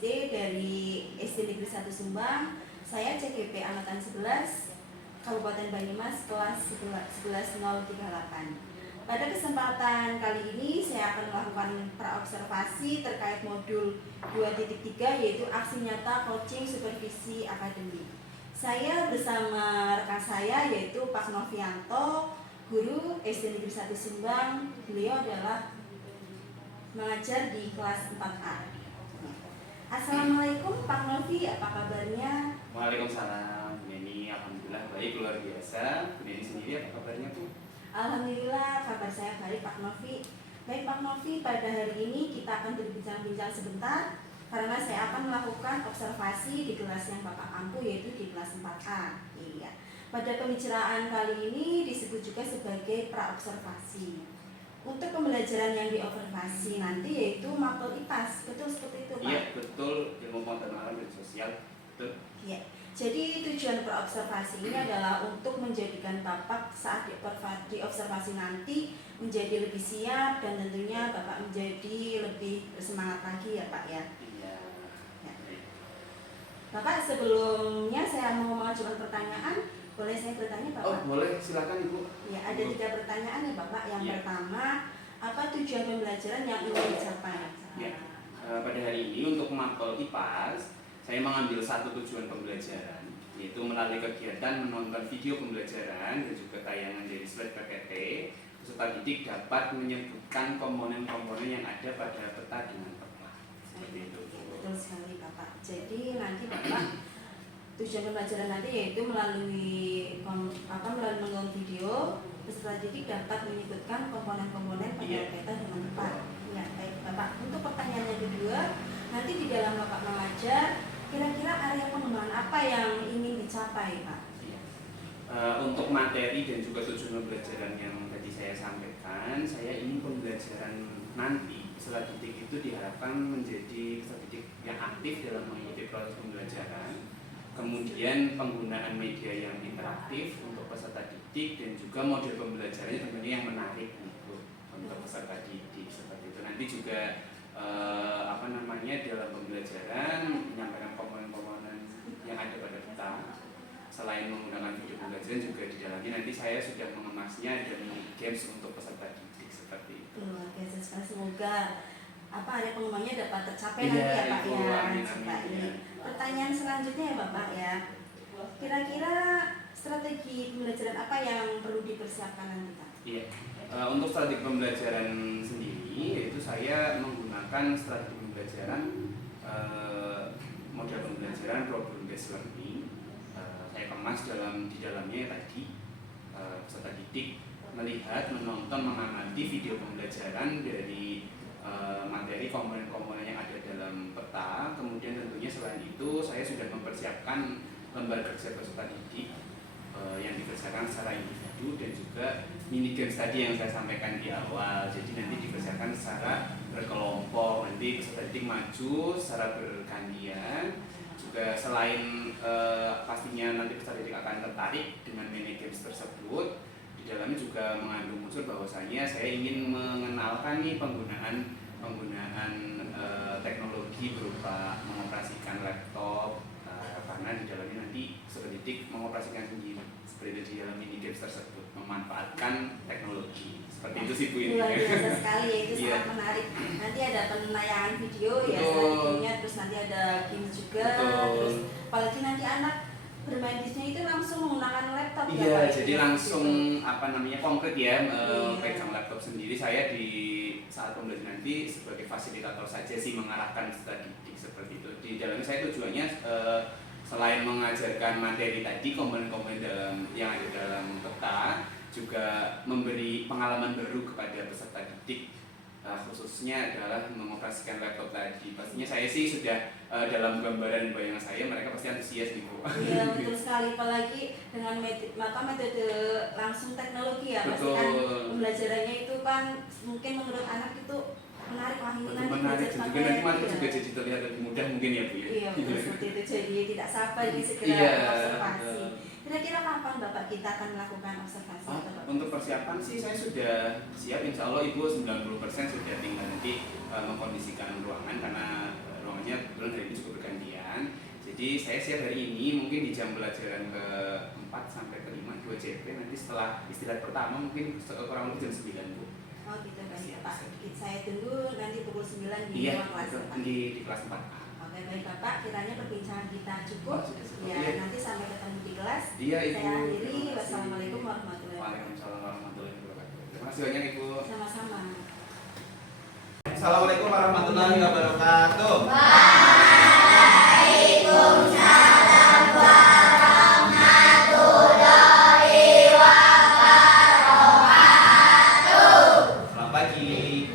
SD dari SD Negeri 1 Sumbang. Saya CGP angkatan 11 Kabupaten Banyumas kelas 11038. Pada kesempatan kali ini saya akan melakukan praobservasi terkait modul 2.3 yaitu aksi nyata coaching supervisi akademik. Saya bersama rekan saya yaitu Pak Novianto, guru SD Negeri 1 Sumbang. Beliau adalah mengajar di kelas 4A. Assalamualaikum Pak Novi, apa kabarnya? Waalaikumsalam, Bu Neni. Alhamdulillah baik, luar biasa. Bu Neni sendiri apa kabarnya, Bu? Alhamdulillah kabar saya baik Pak Novi. Baik Pak Novi, pada hari ini kita akan berbincang-bincang sebentar karena saya akan melakukan observasi di kelas yang Bapak ampu yaitu di kelas 4A. Iya. Pada pembicaraan kali ini disebut juga sebagai praobservasi. Untuk pembelajaran yang diobservasi nanti yaitu mapel IPAS, betul seperti itu Pak? Iya, betul, ilmu pengetahuan alam dan sosial, betul. Iya. Jadi tujuan praobservasi ini adalah untuk menjadikan Bapak saat diobservasi nanti menjadi lebih siap dan tentunya Bapak menjadi lebih bersemangat lagi ya Pak ya. Iya. Ya. Bapak, sebelumnya saya mau mengajukan pertanyaan, boleh saya bertanya Bapak? Oh, boleh, silakan Ibu. Ya, ada 3 pertanyaan ya Bapak. Yang Ya. pertama, apa tujuan pembelajaran yang ingin dicapai? Ya. Pada hari ini untuk mapel IPAS, saya mengambil satu tujuan pembelajaran, yaitu melalui kegiatan menonton video pembelajaran dan juga tayangan dari slide PPT, peserta didik dapat menyebutkan komponen-komponen yang ada pada peta dengan tepat. Seperti itu. Betul sekali Bapak. Jadi nanti Bapak tujuan pembelajaran nanti yaitu melalui menonton video, peserta didik dapat menyebutkan komponen-komponen pada peta dengan tepat. Ya, baik Bapak. Untuk pertanyaan yang kedua, nanti di dalam Bapak mengajar, kira-kira area pengembangan apa yang ingin dicapai Pak? Untuk materi dan juga tujuan pembelajaran yang tadi saya sampaikan, saya ingin pembelajaran nanti peserta didik itu diharapkan menjadi peserta didik yang aktif dalam mengikuti proses pembelajaran. Kemudian penggunaan media yang interaktif untuk peserta didik dan juga model pembelajarannya tentunya yang menarik untuk peserta didik seperti itu. Nanti juga dalam pembelajaran menyampaikan komponen-komponen yang ada pada peta. Selain menggunakan video pembelajaran juga di dalamnya nanti saya sudah mengemasnya ada mini games untuk peserta didik seperti itu. Luar biasa sekali, semoga area pengembangnya dapat tercapai nanti ya Pak ya. Pertanyaan selanjutnya ya Bapak ya. Kira-kira strategi pembelajaran apa yang perlu dipersiapkan nanti Pak? Iya. Untuk strategi pembelajaran sendiri yaitu saya menggunakan strategi pembelajaran model pembelajaran problem based learning. Saya kemas di dalamnya tadi peserta didik melihat, menonton, mengamati video pembelajaran dari materi komponen-komponen yang ada dalam peta. Kemudian tentunya selain itu saya sudah mempersiapkan lembar kerja peserta didik yang dikerjakan secara individu dan juga mini games tadi yang saya sampaikan di awal. Jadi nanti dikerjakan secara berkelompok, nanti peserta didik maju secara bergantian. Juga selain pastinya nanti peserta didik akan tertarik dengan mini games tersebut, di dalamnya juga mengandung unsur bahwasanya saya ingin mengenalkan nih penggunaan teknologi berupa mengoperasikan laptop, karena di dalamnya nanti peserta didik mengoperasikan sendiri seperti itu di dalam mini games tersebut, memanfaatkan teknologi seperti itu sih Bu ini. Luar biasa sekali ya, itu sangat menarik. Nanti ada penayangan video ya selanjutnya, terus nanti ada games juga. Terus apalagi nanti anak bermain di sini itu langsung menggunakan laptop ya Pak? Jadi langsung konkret ya, pegang laptop sendiri. Saya di saat pembelajaran nanti sebagai fasilitator saja sih, mengarahkan peserta didik seperti itu. Di dalamnya saya tujuannya selain mengajarkan materi tadi, komponen-komponen yang ada dalam peta, juga memberi pengalaman baru kepada peserta didik, khususnya adalah mengoperasikan laptop tadi. Pastinya saya sih sudah dalam gambaran bayangan saya mereka pasti antusias nih Bu. Iya betul sekali, apalagi dengan metode langsung teknologi ya. Betul. Pasti kan pembelajarannya itu kan mungkin menurut anak itu menarik, wah ini nanti menarik belajar juga, nanti materi juga jadi terlihat lebih mudah mungkin ya Bu ya. Iya betul seperti itu, jadi tidak sabar ini segera observasi. Kira-kira kapan Bapak kita akan melakukan observasi? Untuk persiapan sih saya sudah siap, insya Allah Ibu 90% sudah, tinggal nanti mengkondisikan ruangan karena ruangan semuanya kebetulan hari ini juga bergantian. Jadi saya share hari ini mungkin di jam pelajaran ke-4 sampai ke-5 2 JP, nanti setelah istirahat pertama mungkin kurang lebih jam 9 Bu. Oh gitu baik Bapak. Saya tunggu nanti pukul 9 di Iya, ruang kelas 4. di kelas 4A. Oke baik Bapak, kiranya perbincangan kita cukup. Oh, sudah. Ya, Iya. nanti sampai ketemu di kelas. Iya, Ibu. Saya akhiri. Terima kasih. Wassalamualaikum warahmatullahi wabarakatuh. Waalaikumsalam warahmatullahi wabarakatuh. Terima kasih banyak Ibu. Sama-sama. Assalamualaikum warahmatullahi wabarakatuh. Selamat pagi.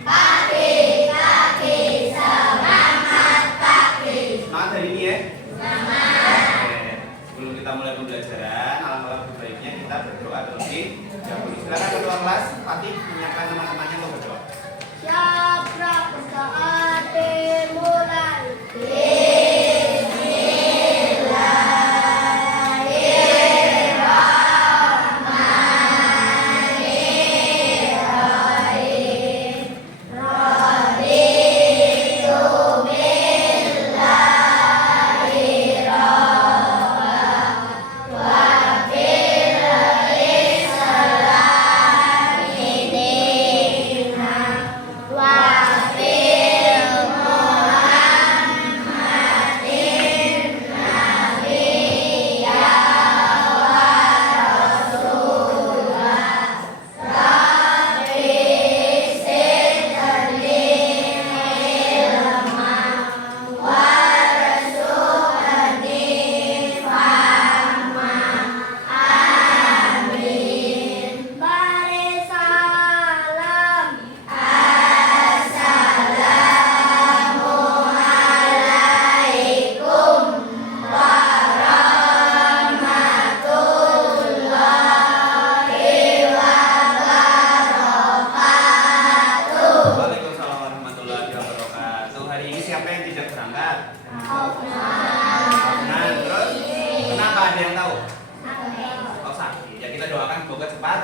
Semangat hari ini ya. Oke. Sebelum kita mulai pembelajaran, alangkah baiknya kita berdoa terlebih dahulu. Silakan ketua kelas Fatih menyiapkan teman-temannya untuk berdoa. Siapa saat dimulai? Mari salam. Waalaikumsalam warahmatullahi wabarakatuh. Hari ini siapa yang tidak berangkat? Nah, terus kenapa, ada yang tahu? Oh, sakit. Ya kita doakan semoga cepat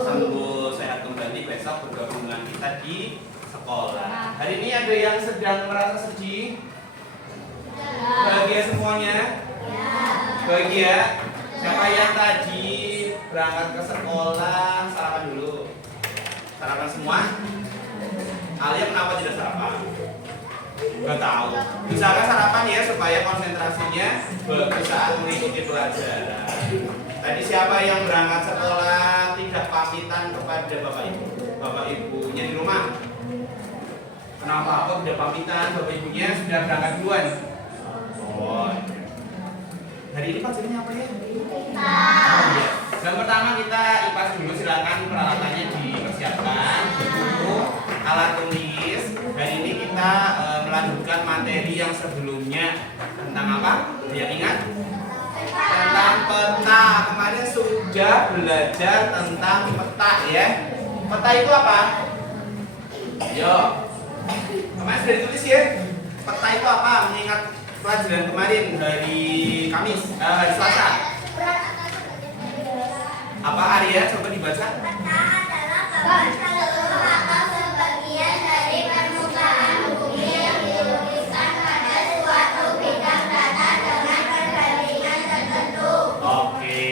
sembuh, sehat kembali besok bergabung dengan kita di sekolah. Hari ini ada yang sedang merasa sedih? Bahagia semuanya? Bahagia. Siapa yang tadi berangkat ke sekolah sarapan dulu? Sarapan semua? Alia kenapa tidak sarapan? Gak tahu. Misalkan sarapan ya supaya konsentrasinya bagus saat mengikuti pelajaran. Tadi siapa yang berangkat sekolah tidak pamitan kepada bapak ibu? Bapak ibunya di rumah? Kenapa kok tidak pamitan? Bapak ibunya sudah berangkat duluan. Oh. Hari ini pelajarannya apa ya? Oh, iya. Yang pertama kita IPAS dulu, silakan peralatannya dipersiapkan, buku, alat tulis. Hari ini kita melanjutkan materi yang sebelumnya tentang apa? Dia ingat? Tentang peta. Kemarin sudah belajar tentang peta ya. Peta itu apa? Yo. Kemarin sudah ditulis ya. Peta itu apa? Mengingat pelajaran kemarin dari Kamis, hari Selasa. Apa Arya? Coba dibaca. Peta adalah gambar seluruh atau sebagian dari permukaan bumi yang dilukiskan pada suatu bidang tanah dengan perbandingan tertentu. Oke,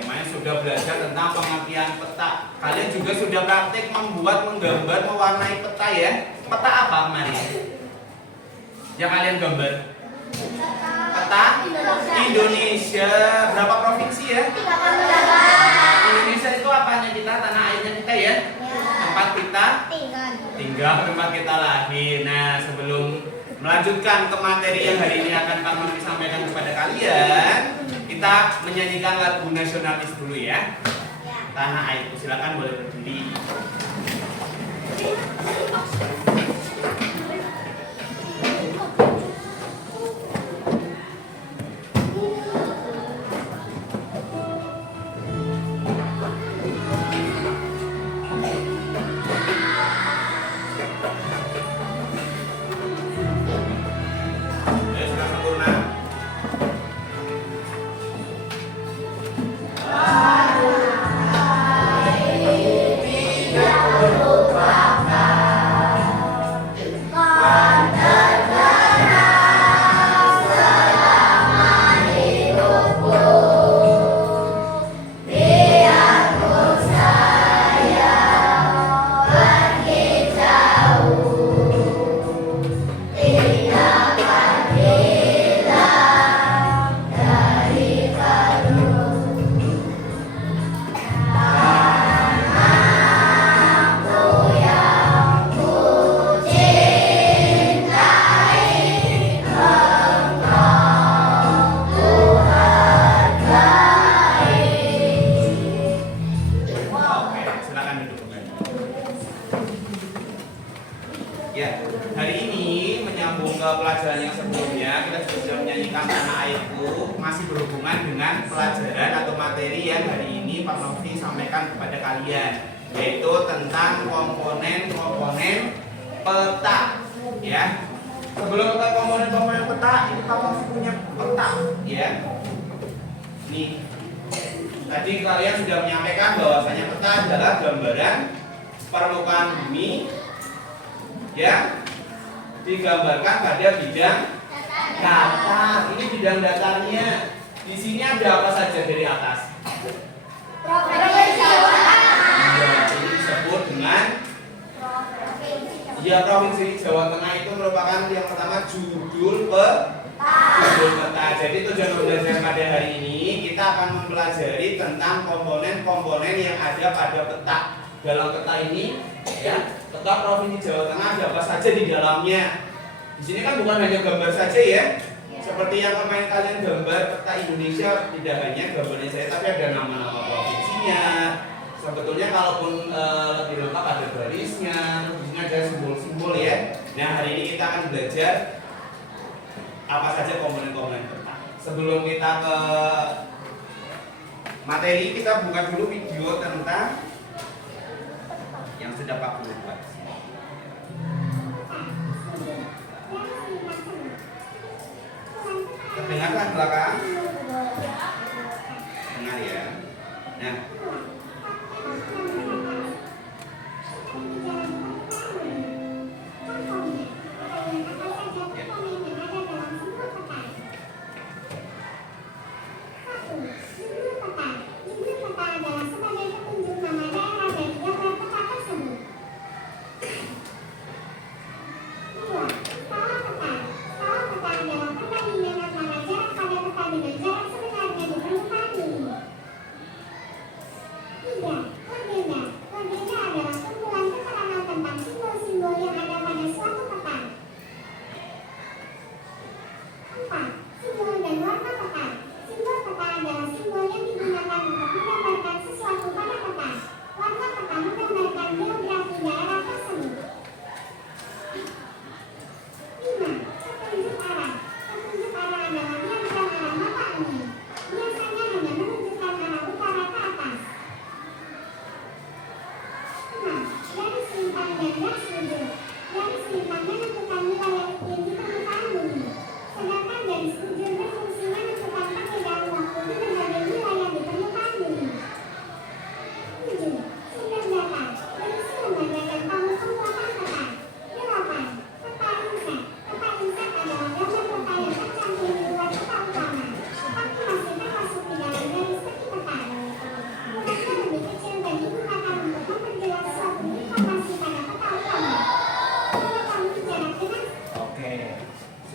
kemarin sudah belajar tentang pengertian peta. Kalian juga sudah praktik membuat, menggambar, mewarnai peta ya. Peta apa kemarin? Yang kalian gambar? Peta Indonesia. Berapa provinsi ya? Indonesia itu apanya kita? Tanah airnya kita ya? Tempat kita tinggal, tempat kita lahir. Nah, sebelum melanjutkan ke materi yang hari ini akan kami sampaikan kepada kalian, kita menyanyikan lagu nasionalis dulu ya. Tanah airku, silakan boleh berdiri. Ayo, sudah sempurna. yang sebelumnya kita sudah menyanyikan Tanah Airku, masih berhubungan dengan pelajaran atau materi yang hari ini Pak Novi sampaikan kepada kalian, yaitu tentang komponen-komponen peta. Ya, sebelum ke komponen-komponen peta, ini Pak Novi punya peta, ya. Nih, tadi kalian sudah menyampaikan bahwasanya peta adalah gambaran permukaan bumi, ya, digambarkan pada bidang datar. Ini bidang datarnya. Di sini ada apa saja dari atas? Provinsi Jawa Tengah. Ya, ini disebut dengan ya, Provinsi Jawa Tengah itu merupakan yang pertama judul peta. Jadi tujuan pembelajaran pada hari ini kita akan mempelajari tentang komponen-komponen yang ada pada peta. Dalam peta ini, ya, peta Provinsi Jawa Tengah ada apa saja di dalamnya. Di sini kan bukan hanya gambar saja, ya. Seperti yang kemarin kalian gambar peta Indonesia, tidak hanya gambarnya saya, tapi ada nama-nama provinsinya. Sebetulnya kalaupun lebih lengkap ada garisnya, terus di sini ada simbol-simbol, ya. Nah, hari ini kita akan belajar apa saja komponen-komponen peta. Sebelum kita ke materi, kita buka dulu video tentang yang sudah Pak Guru buat. Terdengar kan belakang? Dengar, ya. Nah,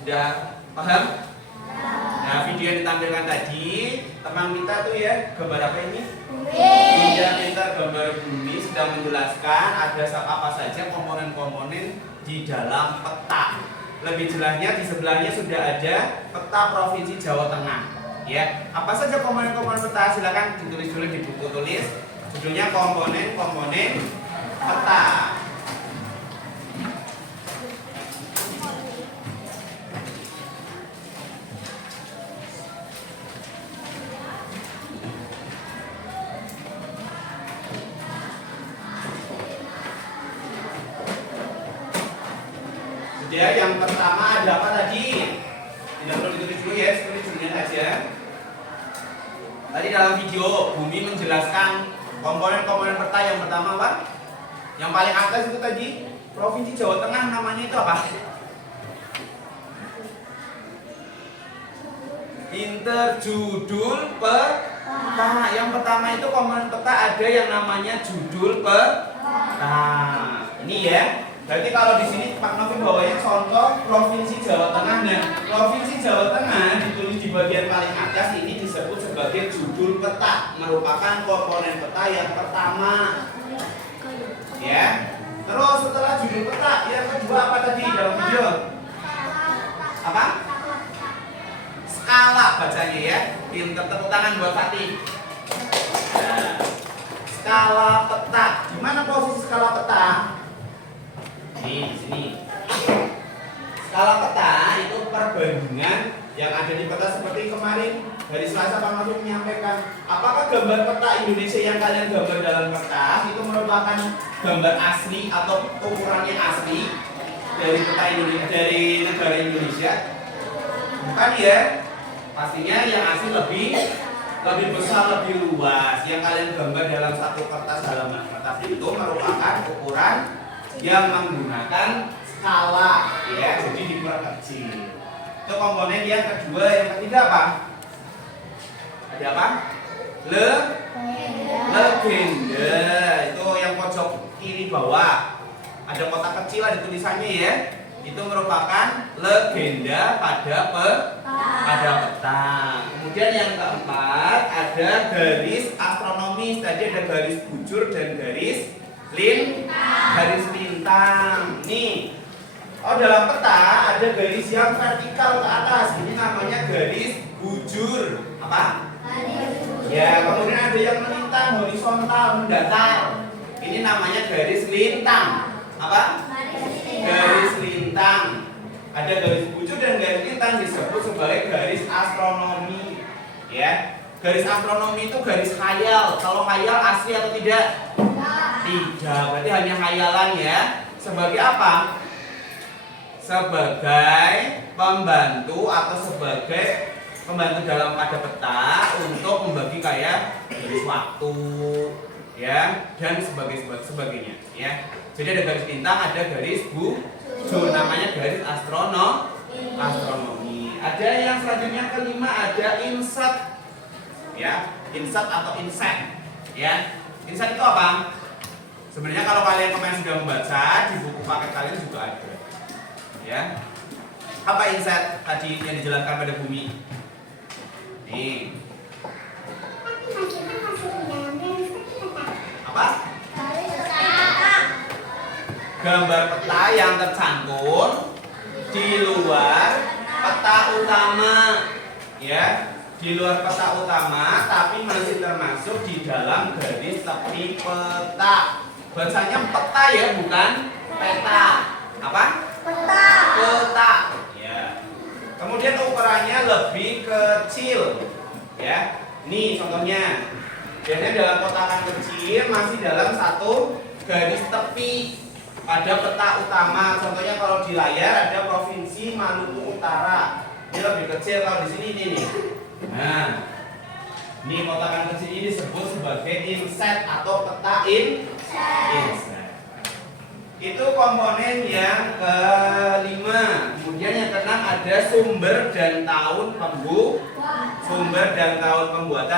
sudah paham? Nah, video yang ditampilkan tadi teman kita tuh, ya, gambar apa ini? Dia pintar gambar bumi, sedang menjelaskan ada apa saja komponen-komponen di dalam peta. Lebih jelasnya di sebelahnya sudah ada peta Provinsi Jawa Tengah. Ya, apa saja komponen-komponen peta? Silakan ditulis dulu di buku tulis. Judulnya komponen-komponen peta. Ya, yang pertama ada apa tadi? Tidak perlu ditulis dulu, ya, tulis judulnya aja. Tadi dalam video Bumi menjelaskan komponen-komponen peta. Yang pertama apa? Yang paling atas itu tadi Provinsi Jawa Tengah, namanya itu apa? Interjudul peta. Yang pertama itu komponen peta ada yang namanya judul peta. Ini, ya. Berarti kalau di sini Pak Novi bawanya contoh Provinsi Jawa Tengah. Nah, Provinsi Jawa Tengah ditulis di bagian paling atas ini disebut sebagai judul peta, merupakan komponen peta yang pertama. Ya. Terus setelah judul peta, yang kedua apa tadi dalam video? Apa? Skala bacanya, ya. Pinter, tepuk tangan buat Fatih. Nah, skala peta. Di mana posisi skala peta? Di sini. Skala peta itu perbandingan yang ada di peta seperti kemarin hari Selasa Pak Mahfud menyampaikan. Apakah gambar peta Indonesia yang kalian gambar dalam kertas itu merupakan gambar asli atau ukurannya asli dari peta Indonesia, dari negara Indonesia? Bukan ya. Pastinya yang asli lebih besar, lebih luas. Yang kalian gambar dalam satu kertas halaman kertas itu merupakan ukuran yang menggunakan skala, ya, jadi diperkecil. Itu komponen yang kedua. Yang ketiga apa? Ada apa? Legenda. Itu yang pojok kiri bawah. Ada kotak kecil, ada tulisannya ya. Itu merupakan legenda pada peta. Kemudian yang keempat ada garis astronomis. Tadi ada garis bujur dan garis lintang. Nih. Oh, dalam peta ada garis yang vertikal ke atas. Ini namanya garis bujur. Apa? Ya, kemudian ada yang melintang horizontal, mendatar. Ini namanya garis lintang. Apa? Garis lintang. Ada garis bujur dan garis lintang disebut sebagai garis astronomi. Ya, garis astronomi itu garis khayal. Kalau khayal asli atau tidak? Tidak. Berarti hanya khayalan ya. Sebagai apa? Sebagai pembantu atau sebagai pembantu dalam pada peta untuk membagi kayak garis waktu, ya, dan sebagainya, ya. Jadi ada garis lintang, ada garis bujur, namanya garis astronomi. Ada yang selanjutnya kelima, ada inset, ya, inset atau inset, ya. Inset itu apa? Sebenarnya kalau kalian kemarin sudah membaca di buku paket kalian juga ada, ya. Apa inset tadi yang dijelaskan pada bumi? Nih. Apa? Gambar peta yang tercantum di luar peta utama, ya, di luar peta utama, tapi masih termasuk di dalam garis tepi peta. Bacanya peta ya, bukan peta. Apa? Peta. Ya. Kemudian ukurannya lebih kecil, ya. Nih contohnya. Biasanya dalam kotakan kecil masih dalam satu garis tepi pada peta utama. Contohnya kalau di layar ada Provinsi Maluku Utara. Ini lebih kecil kalau di sini ini nih. Nah, ini kotakan kecil ini disebut sebagai inset atau peta inset. Itu komponen yang kelima. Kemudian yang keenam ada sumber dan tahun pembuatan.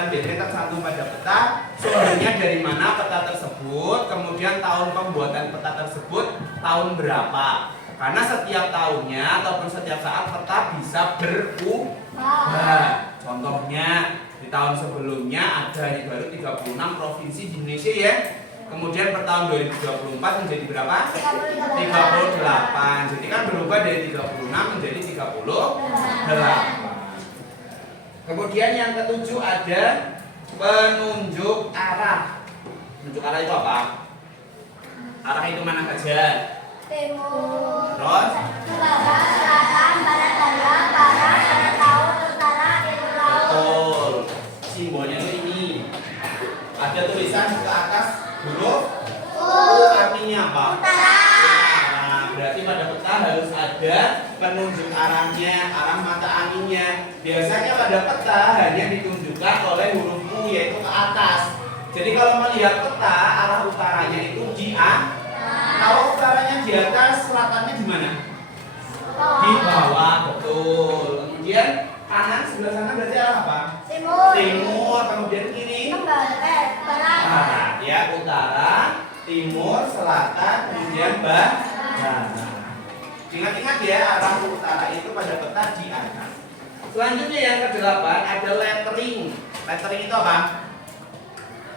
Biasanya tercantum pada peta. Sumbernya dari mana peta tersebut, kemudian tahun pembuatan peta tersebut tahun berapa. Karena setiap tahunnya ataupun setiap saat peta bisa berubah. Contohnya di tahun sebelumnya ada baru 36 provinsi di Indonesia ya. Kemudian per tahun 2024 menjadi berapa? 38. Jadi kan berubah dari 36 menjadi 38. Kemudian yang ketujuh ada penunjuk arah. Penunjuk arah itu apa? Arah itu mana saja? Timur. Terus? Barat, selatan, barat daya, barat, barat laut, utara, timur laut. Betul. Simbolnya itu ini. Ada tulisan ke atas huruf U, artinya apa? Utara. Nah, berarti pada peta harus ada penunjuk arahnya, arah mata anginnya. Biasanya pada peta hanya ditunjukkan oleh huruf U, yaitu ke atas. Jadi kalau melihat peta, arah utaranya itu di A. Kalau utaranya di atas, selatannya di mana? Di bawah, betul. Kemudian kanan sebelah sana berarti arah apa? Timur. Timur. Kemudian kiri? Barat. Barat, ya, utara, timur, selatan, kemudian barat. Ingat-ingat ya, arah utara itu pada peta di atas. Selanjutnya yang ke-8 ada lettering. Lettering itu apa?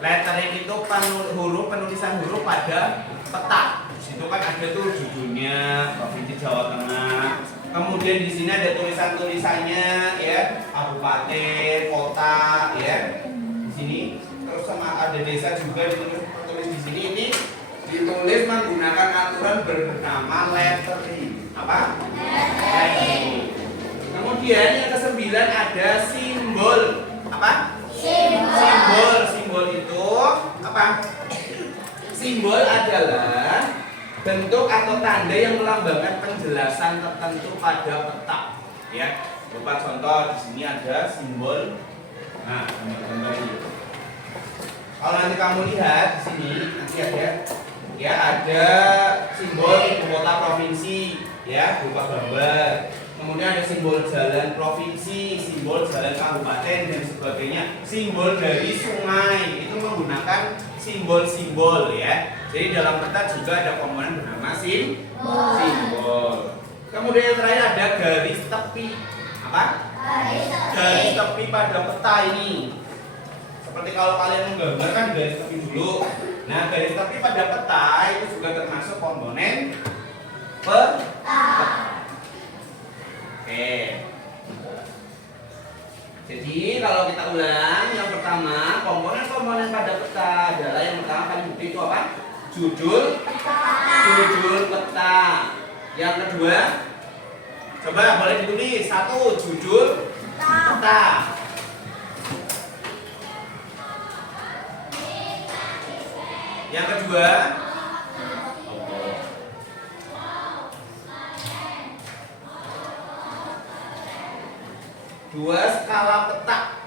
Lettering itu penulisan huruf pada peta. Di situ kan ada tuh judulnya Provinsi Jawa Tengah. Kemudian di sini ada tulisan-tulisannya ya, kabupaten, kota, ya. Di sini terus sama ada desa juga ditulis di sini. Ini ditulis menggunakan aturan bernama lettering. Apa? Lettering. Kemudian yang kesembilan ada simbol. Apa? Simbol. Simbol itu apa? Simbol adalah bentuk atau tanda yang melambangkan penjelasan tertentu pada peta. Ya, berupa contoh di sini ada simbol. Nah, gambar ini. Kalau nanti kamu lihat di sini nanti ada simbol ibu kota provinsi, ya, berupa gambar. Kemudian ada simbol jalan provinsi, simbol jalan kabupaten dan sebagainya. Simbol dari sungai itu menggunakan simbol-simbol, ya. Jadi dalam peta juga ada komponen bernama simbol. Kemudian yang terakhir ada garis tepi. Apa? Garis tepi pada peta ini. Seperti kalau kalian menggambarkan garis tepi dulu. Nah, garis tepi pada peta itu juga termasuk komponen peta. Oke. Jadi kalau kita ulang, yang pertama komponen-komponen pada peta adalah yang pertama paling penting itu apa? Judul peta. Yang kedua, coba boleh ditulis. 1, judul peta. Yang kedua, dua, skala peta.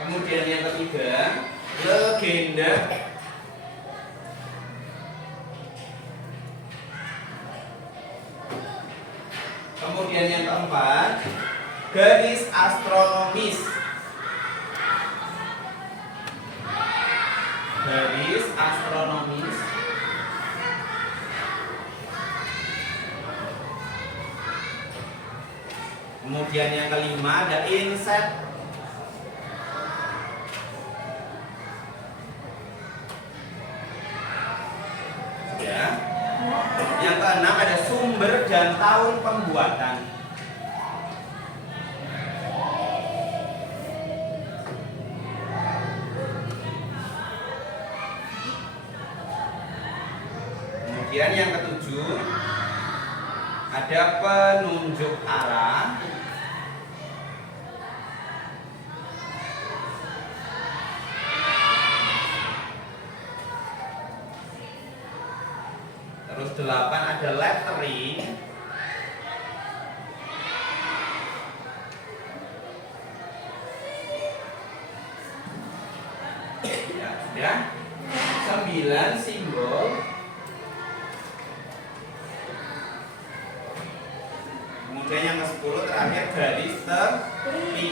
Kemudian yang ketiga, legenda. Kemudian yang keempat, garis astronomis. Garis astronomis. Kemudian yang kelima ada inset. Ya. Yang keenam ada sumber dan tahun pembuatan. Kemudian yang ketujuh ada penunjuk arah. Terus 8 ada lettering. Ya, sudah. 9 simbol. Kemudian yang ke-10 terakhir garis tepi.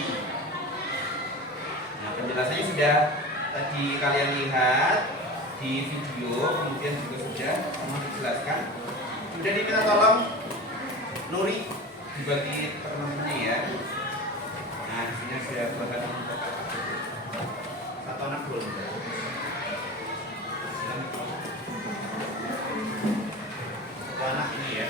Nah, penjelasannya sudah tadi kalian lihat di video, kemudian juga sudah dijelaskan. Sudah diminta tolong Nuri dibagi teman-temannya ya. Nah, di sini sudah buatkan satu anak belum. Satu anak ini ya.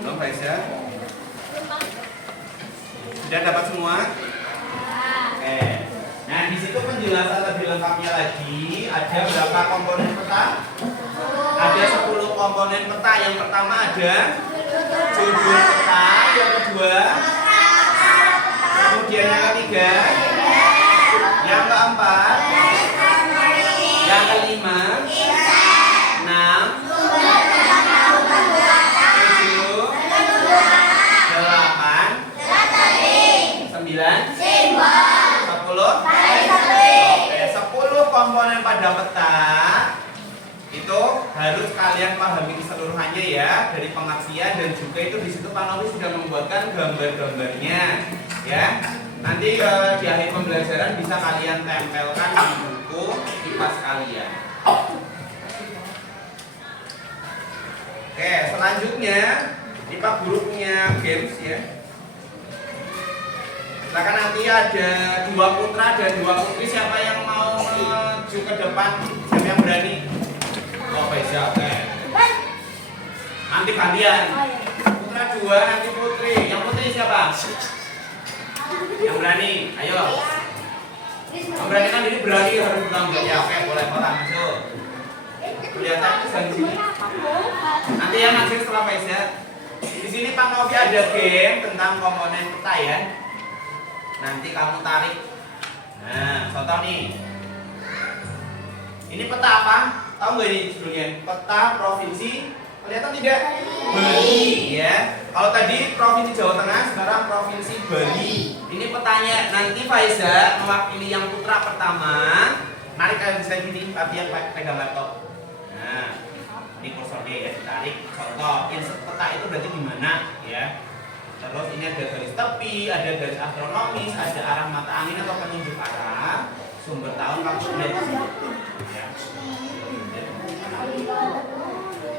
Belum Raisa? Sudah dapat semua? Oke. Nah, di situ penjelasan lebih lengkapnya lagi. Ada berapa komponen peta? Ada komponen peta. Yang pertama ada judul peta, yang kedua, kemudian yang ketiga, yang keempat, yang kelima, 6, 7, 8, 9, 10. Oke, 10 komponen pada peta itu harus kalian pahami keseluruhannya ya, dari pengertian, dan juga itu di situ Pak Novi sudah membuatkan gambar-gambarnya ya. Nanti di akhir pembelajaran bisa kalian tempelkan di buku kipas kalian. Oke, selanjutnya IPA guru punya games ya. Silakan, nanti ada 2 putra dan 2 putri. Siapa yang mau maju ke depan? Siapa yang berani? Oh, bisa. Oke. Nanti gantian. Putra 2, nanti putri. Yang putri siapa? Yang berani. Ayo. Yang berani kan ini berani harus bertanggung jawab. Oke, boleh orang masuk. Kelihatan bisa di sini. Nanti yang masuk setelah Faisal. Di sini Pak Novi ada game tentang komponen peta ya. Nanti kamu tarik. Nah, contoh nih. Ini peta apa? Tahu nggak ini judulnya? Peta provinsi. Kelihatan tidak? Bali. Ya. Kalau tadi provinsi Jawa Tengah, sekarang provinsi Bali. Ini petanya. Nanti Faiza mewakili yang putra pertama. Narik kalian bisa gini, tapi yang pegang laptop. Nah, ini kursornya ya, ditarik. Contoh, insert peta itu berarti di mana? Ya. Terus ini ada garis tepi, ada garis astronomis, ada arah mata angin atau penunjuk arah, sumber tahun kamu lihat di sini. Ya.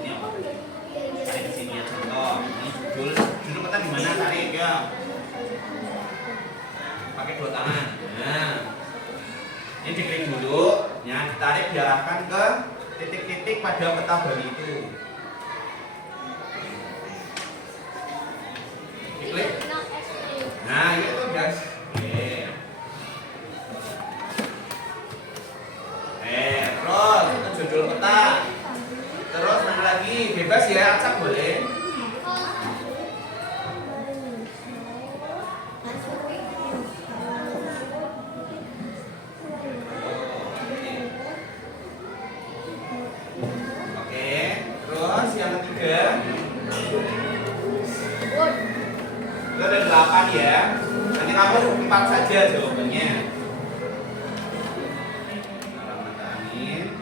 Ini apa? Tarik di sini ya, contoh. Ini judul peta di mana? Tarik ya. Pakai 2 tangan. Nah, ini diklik dulu, ya, ditarik diarahkan ke titik-titik pada peta Bali itu. Klik. Nah, itu guys. Oke. Terus itu judul peta. Terus mana lagi? Bebas ya, acak boleh. Oke. Terus yang ketiga. Itu ada 8 ya. Nanti kamu 4 saja jawabannya. Arah mata angin.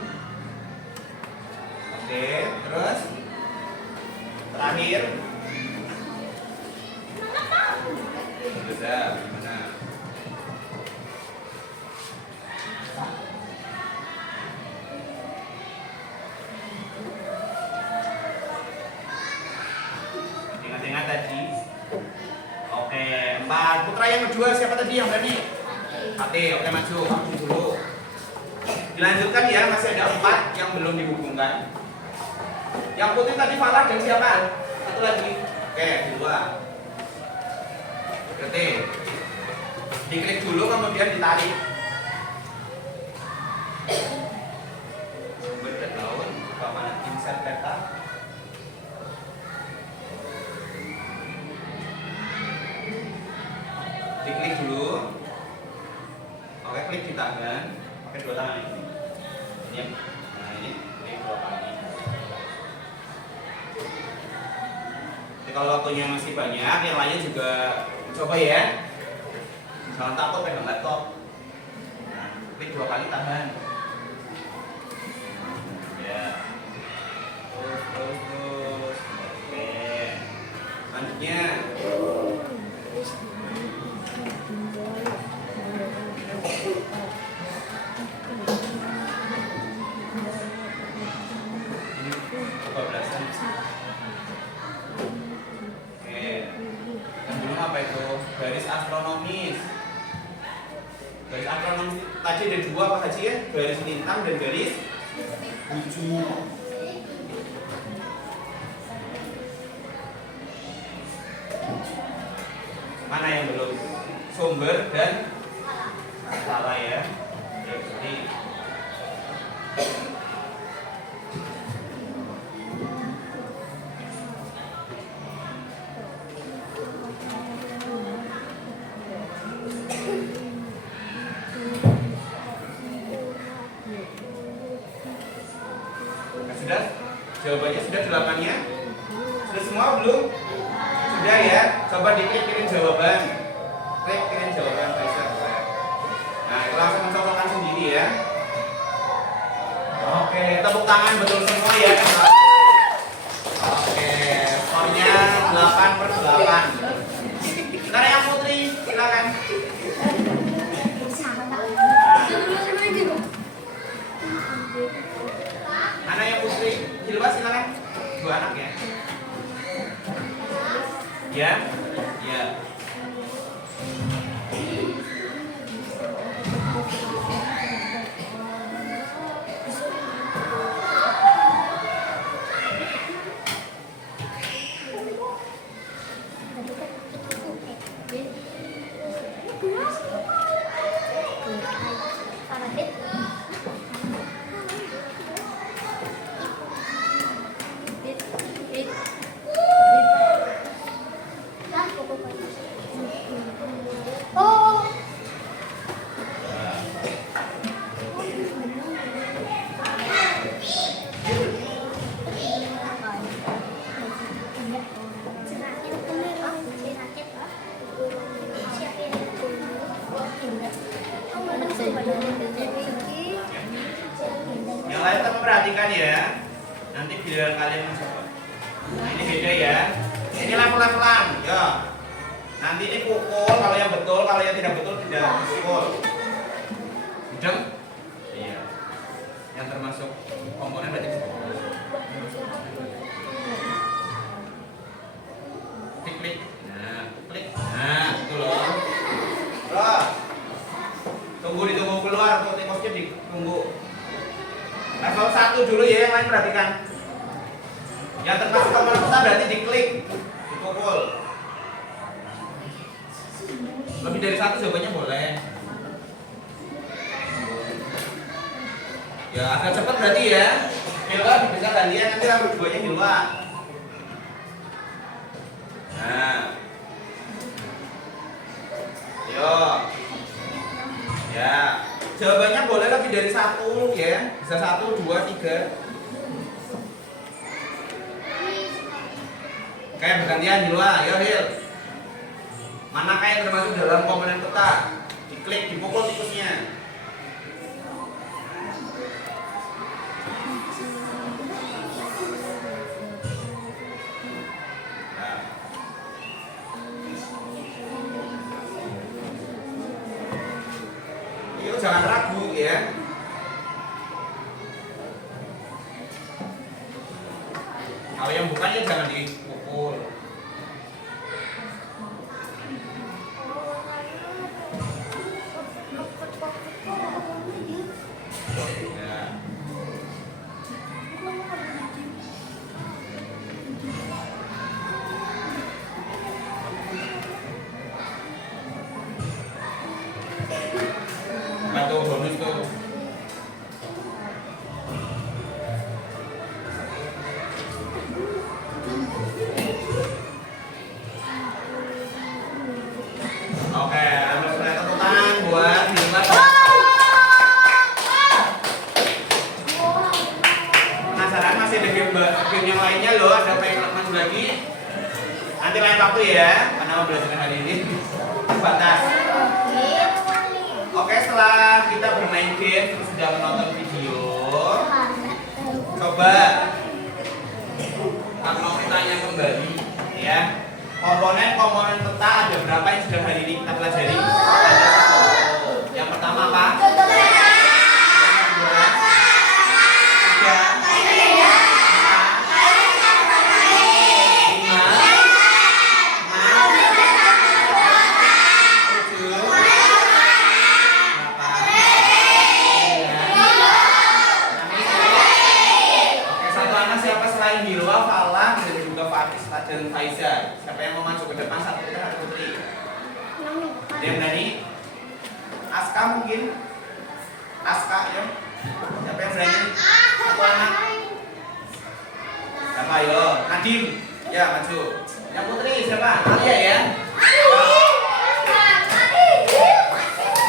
Oke, terus terakhir. Sudah, gimana? Ingat-ingat tadi. Oke, 4. Putra yang kedua siapa tadi yang berani? Fatih. Oke, maju dulu. Dilanjutkan ya, masih ada 4 yang belum dihubungkan. Yang putih tadi Farah dan siapa? Satu lagi. Oke, 2. Berarti diklik dulu kemudian ditarik. Sumber dan laut, mana insert peta. Diklik dulu. Oke, klik di tangan. Pakai 2 tangan ini. Ini. Nah, ini klik 2 kali. Jadi kalau waktunya masih banyak, yang lainnya juga coba ya. Jangan takut pegang laptop. Nah, klik 2 kali tahan. Ya. Terus. Oke. Lanjutnya. Garis astronomis. Garis astronomis tadi ada 2 Pak Haji ya? Garis lintang dan garis buju. Mana yang belum? Sumber dan skala ya. Jadi Jawabannya sudah 8-nya? Sudah semua belum? Sudah ya? Coba diklik kirim jawaban. Klik kirim jawaban Faisal. Nah, itu langsung mencocokkan sendiri ya. Oke, tepuk tangan betul semua ya. Oke, skornya 8/8. Sekarang yang Putri, silakan. Anak yang Putri, Hilwa silakan. 2 anak ya. Ya, ya. Yang lain tetap memperhatikan ya. Nanti giliran kalian mencoba. Nah, ini beda ya. Ini level-levelan, ya. Nanti ini pukul kalau yang betul, kalau yang tidak betul tidak pukul. Udah? Iya. Yang termasuk komponen berarti klik. Nah, klik. Nah, itu loh. Loh. Ditunggu keluar untuk tikusnya ditunggu. Level 1 dulu ya, yang lain perhatikan. Yang termasuk komponen kita berarti diklik, dipukul. Lebih dari 1 jawabannya boleh. Ya agak cepat berarti ya. Hilwa bisa gantian, nanti nomor 2-nya Hilwa. Nah. Yo. Ya. Jawabannya boleh lebih dari 1 ya. Bisa 1, 2, 3. Kayak bergantian Hilwa, yo Hil. Mana kayak termasuk dalam komponen peta? Diklik, dipukul tikusnya. Jangan ragu ya. Kalau yang bukan ya jangan dipukul. Ya. Bantu bonus tuh. Oke, harus ada tepuk tangan buat Hilma. Penasaran masih ada game yang lainnya loh, ada pengen lagi. Nanti lain waktu ya, karena belajar hari ini batas. Oke, setelah kita bermain game terus sudah menonton video, coba mau tanya kembali ya. Komponen peta ada berapa yang sudah hari ini kita pelajari? Yang pertama apa? Dan Faizal, siapa yang mau maju ke depan? Satu kita harus Putri. Dia berani? Aska mungkin? Aska ya? Siapa yang berani? Satu anak? Siapa yo? Nadim? Ya maju. Yang Putri siapa? Alia ya?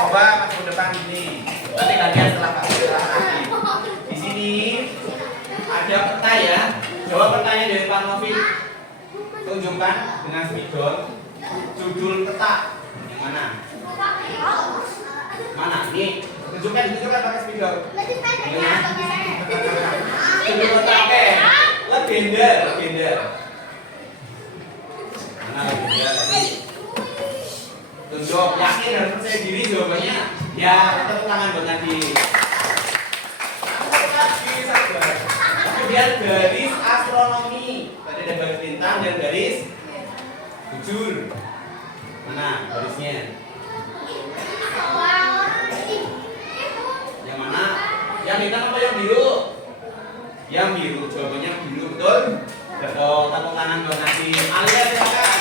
Coba maju ke depan gini. Nanti gantian setelah Nadim. Di sini ada peta ya. Jawab pertanyaan dari Pak Novi. Tunjukkan dengan spidol judul peta. Yang mana? Mana? Nih, tunjukkan pakai spidol. Judul peta oke. Legenda. Mana legenda tadi? Tunjuk, yakin harus percaya diri jawabannya. Ya, tepuk tangan buat Nadine. Kemudian garis astronomi. Tadi ada garis lintang dan garis bujur. Mana garisnya? Yang mana? Yang lintang apa yang biru? Yang biru. Jawabannya biru, betul? Betul. Tepuk tangan buat Nadine. Alia silakan.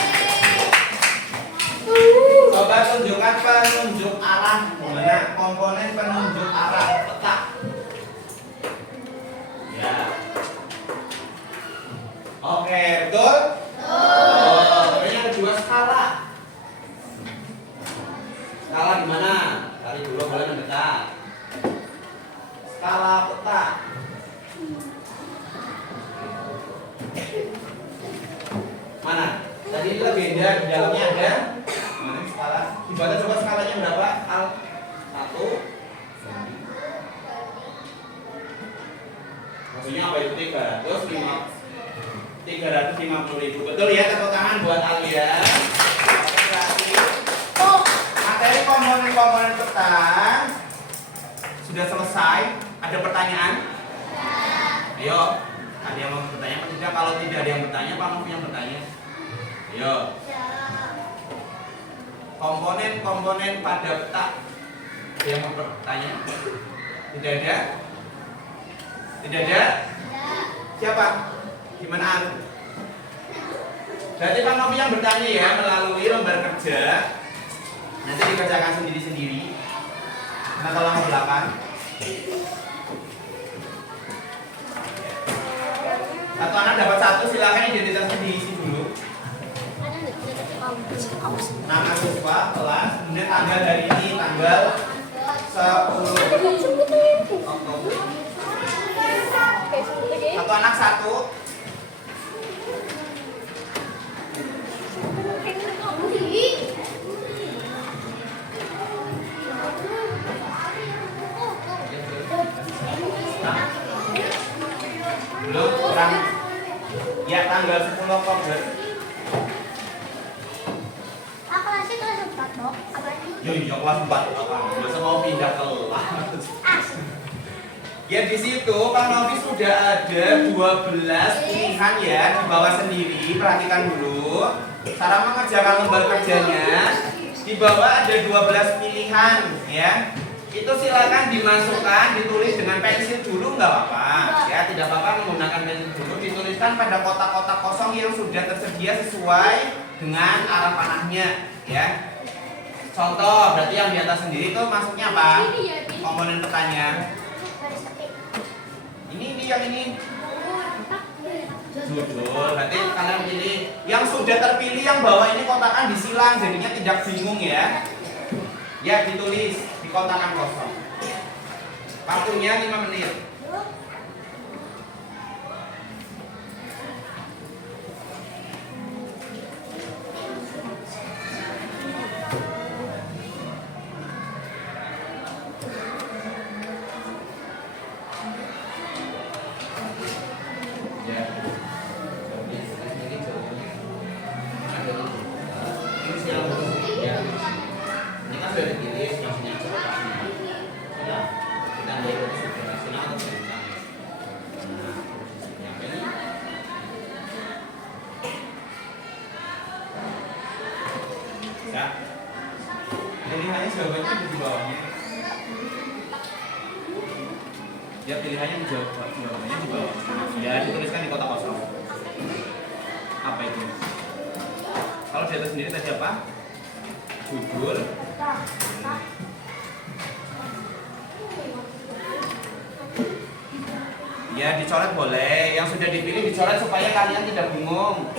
Coba tunjukkan penunjuk arah. Mana komponen penunjuk arah peta? Ya. Oke, betul? Betul. Yang kedua skala. Skala di mana? Tadi dulu boleh mendekat. Skala peta. Mana? Tadi ini legenda di dalamnya ada. Mana skala? Dibaca coba skalanya berapa? Al 1. Maksudnya apa itu 350.000. Betul ya, tepuk tangan buat Alia. Materi komponen peta sudah selesai. Ada pertanyaan? Ayo, ada yang mau bertanya? Tidak, kalau tidak ada yang bertanya, Pak Novi yang bertanya. Ayo. Komponen pada peta. Ada yang mau bertanya? Tidak ada? Tidak ada? Siapa? Gimana? Berarti Pak Novi yang bertanya ya melalui lembar kerja. Nanti dikerjakan sendiri-sendiri. Nah, kalau mau belakang. Satu anak dapat 1, silakan identitasnya diisi dulu. Nama siswa, kelas, kemudian tanggal hari ini, tanggal 10 Oktober. Satu anak 1. Belum kurang. Ya, tanggal 10 Oktober. Kelasnya kelas 4, Dok. Iya, kelas 4. Masa mau pindah kelas? Ya di situ Pak Novi sudah ada 12 pilihan ya, di bawah sendiri. Perhatikan dulu cara mengerjakan lembar kerjanya. Di bawah ada 12 pilihan ya. Itu silakan dimasukkan, ditulis dengan pensil dulu nggak apa-apa ya, tidak apa-apa menggunakan pensil dulu, dituliskan pada kotak-kotak kosong yang sudah tersedia sesuai dengan arah panahnya ya. Contoh, berarti yang di atas sendiri itu masuknya apa? Komponen petanya. Ini yang ini. Judul, berarti kalian pilih yang sudah terpilih, yang bawah ini kotakan disilang, jadinya tidak bingung ya. Ya, ditulis di kotakan kosong. Waktunya 5 menit. Pilihannya jawabannya di bawahnya. Ya, pilihannya jawabannya di bawah. Ya, dituliskan di kotak kosong. Apa itu? Kalau di atas sendiri tadi apa? Judul. Ya, dicoret boleh. Yang sudah dipilih dicoret supaya kalian tidak bingung.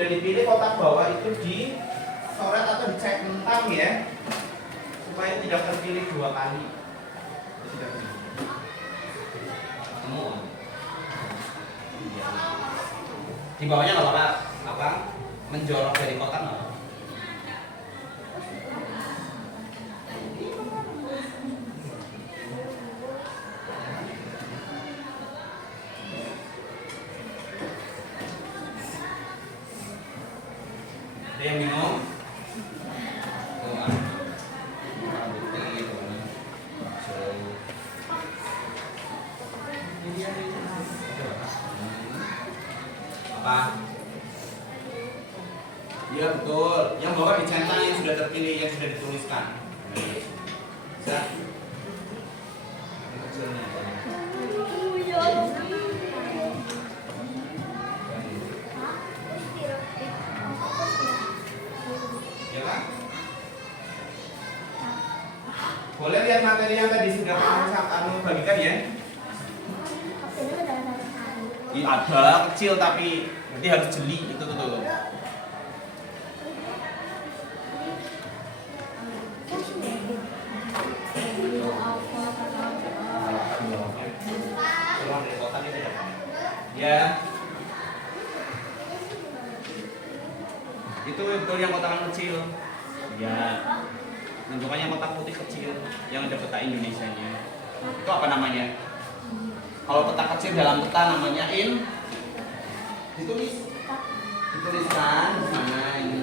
sudah dipilih kotak bawah itu dicoret atau dicentang ya, supaya tidak terpilih 2 kali. Ketemu? Di bawahnya nggak apa-apa, menjorok dari kotak nggak? Ada yang minum? Tuh, putih gitu kan. Apa? Iya betul. Yang bawah dicentang yang sudah terpilih, yang sudah dituliskan. Bisa? Ini kecilnya. Ya kan? Boleh lihat materi yang tadi sudah kamu bagikan ya? Iya ada kecil tapi berarti harus jeli itu tuh. Keluar dari kotak itu ya. Ya. Itu yang kotakan kecil. Ya. Bentukannya kotak putih kecil yang ada peta Indonesianya. Itu apa namanya? Kalau peta kecil dalam peta namanya dituliskan di sana ini.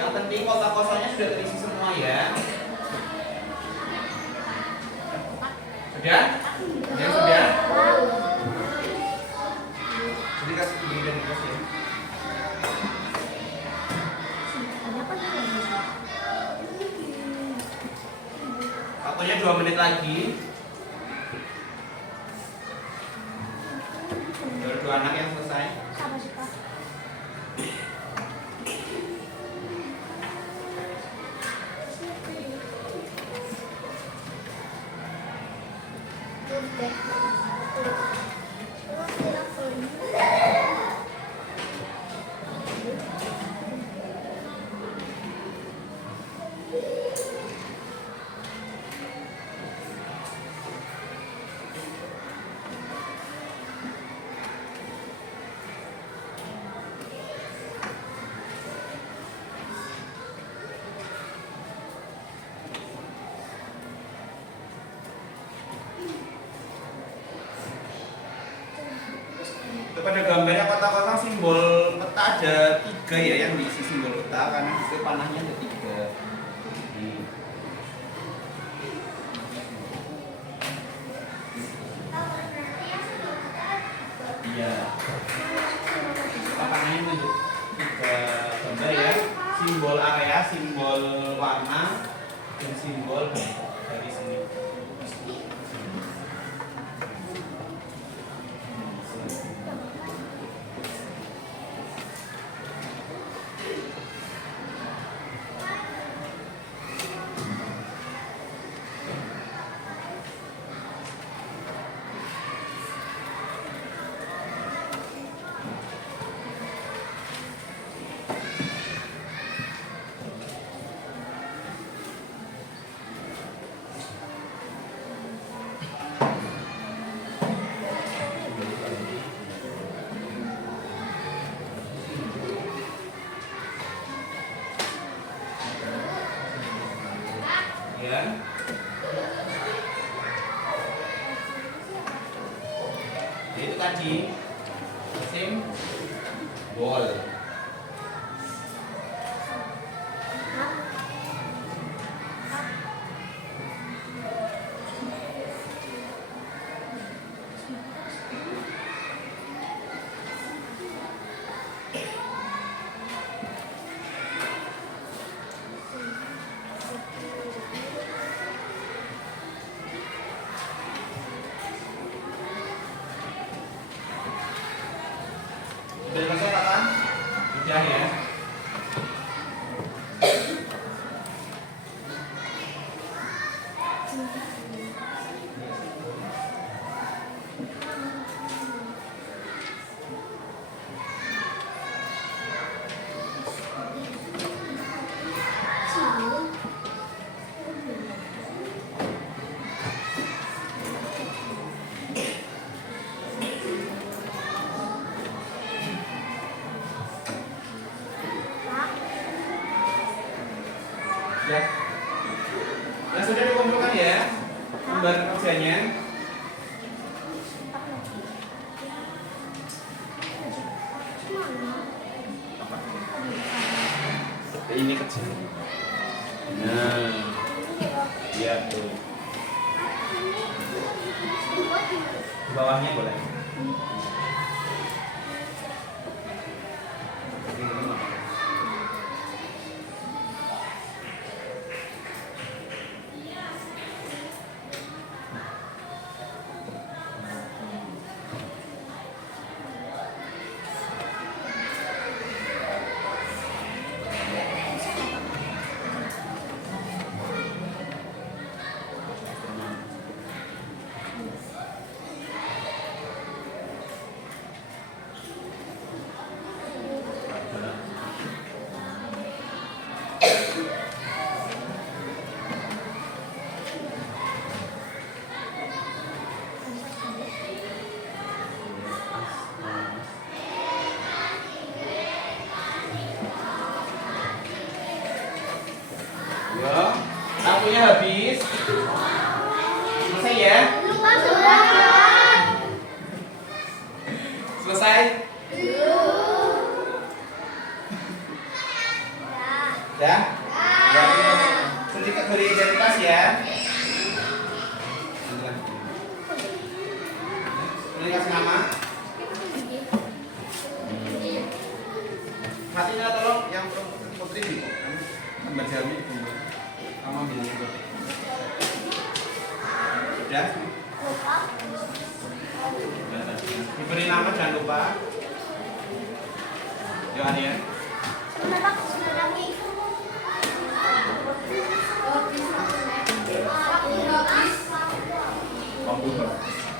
Yang penting kotak kosongnya sudah terisi semua ya. Sudah? Ya sudah. Jadi kasih beri dan kasih ya. Waktunya 2 menit lagi. 2 simbol kita karena itu panahnya ada 3. Iya. Panahnya menunjuk 3 gambar ya. Simbol area, simbol warna, dan simbol dari sini. Ya. Itu tadi simbol. Sudah selesai Kakak? Sudah ya. Ya. Yang sudah dikumpulkan ya gambar kerjanya. Ini kecil. Nah, iya tuh. Di bawahnya boleh. Yo, lampunya habis. Selesai ya? Selesai? Udah? Ya. Sedikit beri identitas ya. Ini kasih nama. Hatinya tolong yang putri nih. Gambar jami ditunggu. Kamu ambil itu. Sudah? Diberi nama jangan lupa. Yuk Arya.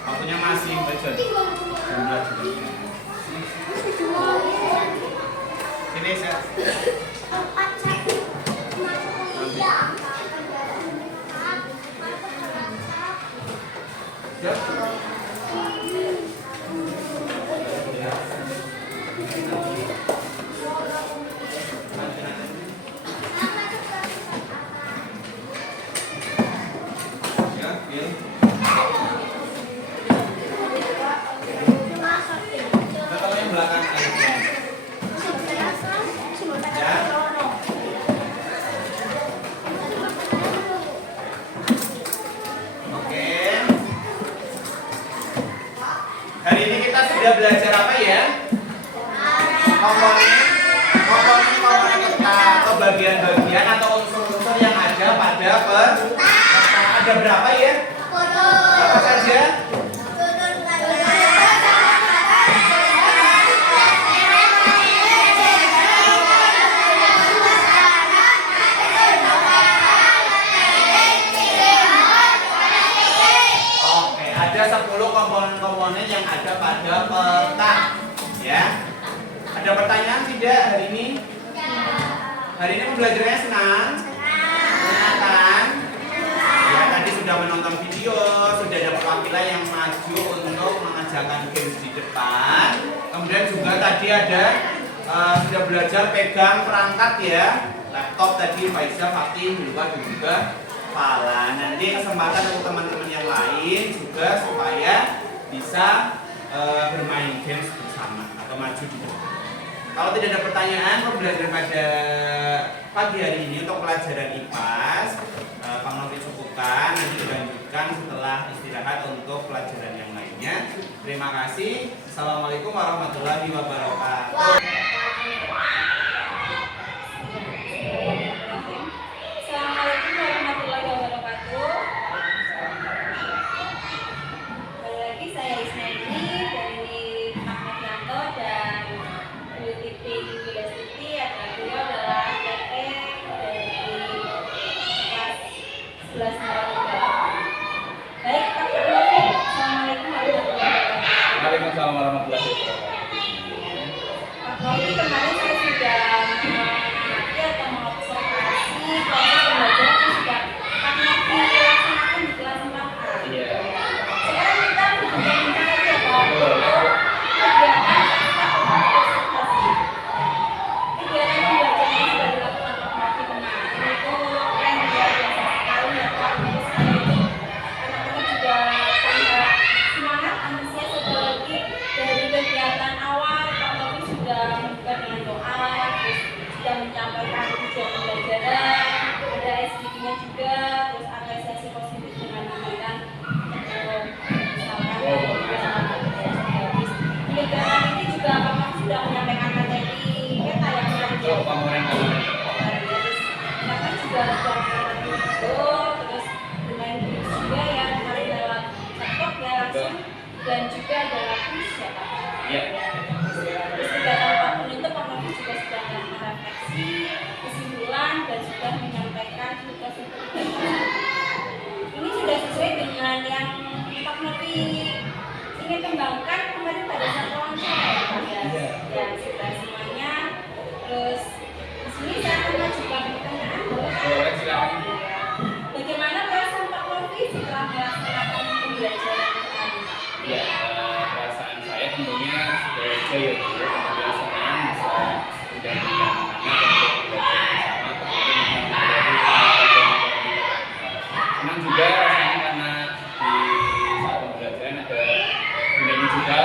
Waktunya masih baca. Sini saya. bagian-bagian atau unsur-unsur yang ada pada peta. Ada berapa ya? Apa saja? Oke, ada 10 komponen-komponen yang ada pada peta. Ya. Ada pertanyaan tidak hari ini? Hari ini pembelajarannya senang? Senang kan? Ya, tadi sudah menonton video, sudah ada perwakilan yang maju untuk mengajarkan games di depan. Kemudian juga tadi ada sudah belajar pegang perangkat ya, laptop tadi Faiza, Fatin, Hilwa dan juga Fala. Nanti kesempatan untuk teman-teman yang lain juga supaya bisa bermain games bersama atau maju di depan. Kalau tidak ada pertanyaan, pembelajaran pada pagi hari ini untuk pelajaran IPAS Pak Novi cukupkan, nanti dilanjutkan setelah istirahat untuk pelajaran yang lainnya. Terima kasih. Assalamualaikum warahmatullahi wabarakatuh. Assalamualaikum warahmatullahi wabarakatuh. Kembali lagi saya Isnaini dari Pak Novianto dan Titik University. Beliau adalah PT dari kelas 11 Baik, Pak Novi. Assalamualaikum warahmatullahi wabarakatuh. Waalaikumsalam warahmatullahi wabarakatuh. Pak Novi, kemarin saya sudah mengamati atau mengobservasi proses pembelajaran yang sudah Pak Novi laksanakan di kelas 4A. Iya. Sekarang kita bincang-bincang aja Pak untuk kegiatan presentasi. Kegiatan pembelajaran yang sudah dilakukan Pak Novi kemarin itu keren luar biasa sekali ya Pak. Menurut saya itu anak-anak juga sangat semangat, antusias, apalagi dari kegiatan awal Pak Novi sudah membuka dengan doa, terus sudah menyampaikan tujuan pembelajaran, ada SDG-nya juga, terus apresiasi positif dengan memberikan misalkan kegiatan ini juga Pak Novi sudah menyampaikan materi peta yang menarik ya. Bahkan juga sudah menyampaikan video, terus bermain games juga ya, kemarin lewat laptop ya langsung, dan juga ada quiz ya Pak. Iya. Terus kegiatan Pak penutup Pak Novi juga sudah melakukan refleksi, kesimpulan, dan sudah menyampaikan tugas untuk kegiatan. Ini sudah sesuai dengan yang Pak Novi ingin kembangkan kemarin pada saat wawancara ya Pak ya. Ya, sudah semuanya. Terus di sini saya akan mengajukan pertanyaan. Boleh, silakan. Bagaimana perasaan Pak Novi setelah melaksanakan pembelajaran kemarin? Ya, perasaan saya tentunya sudah jaya Bu. Kemudian senang bisa sudah yang mana untuk belajar bersama, kemudian senang juga rasanya karena di saat pembelajaran ada bunda ini juga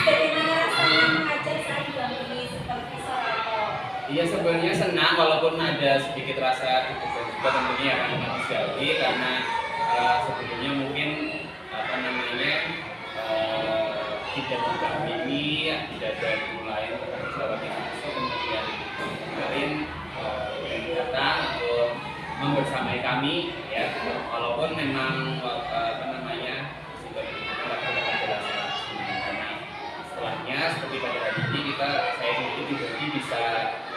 Bagaimana rasanya mengajar saat didampingi supervisor atau iya sebenarnya senang walaupun ada sedikit rasa deg-degan juga tentunya akan manusiawi karena sebelumnya mungkin apa namanya tidak didampingi, tidak ada guru lain terhadap langsung kemudian kemarin yang datang untuk membersamai kami ya walaupun memang apa namanya sudah tidak ada rasa senang karena setelahnya seperti pada hari ini saya sendiri pribadi bisa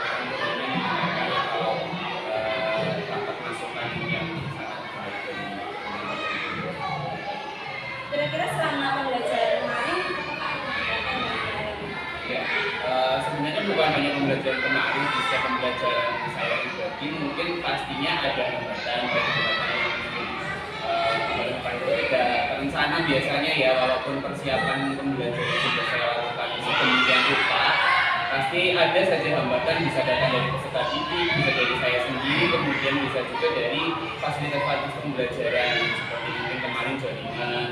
menggunakan kalau dapat masukan yang sangat baik dari kira-kira selama pembelajaran kemarin apakah ada hambatan yang dihadapi? ya sebenarnya bukan hanya pembelajaran kemarin di setiap pembelajaran saya pribadi mungkin pastinya ada hambatan dan hambatan yang mungkin itu tidak terencana biasanya ya walaupun persiapan pembelajaran sudah saya lakukan sedemikian rupa pasti ada saja hambatan bisa datang dari peserta didik, bisa dari saya sendiri, kemudian bisa juga dari fasilitas-fasilitas pembelajaran seperti mungkin kemarin jaringan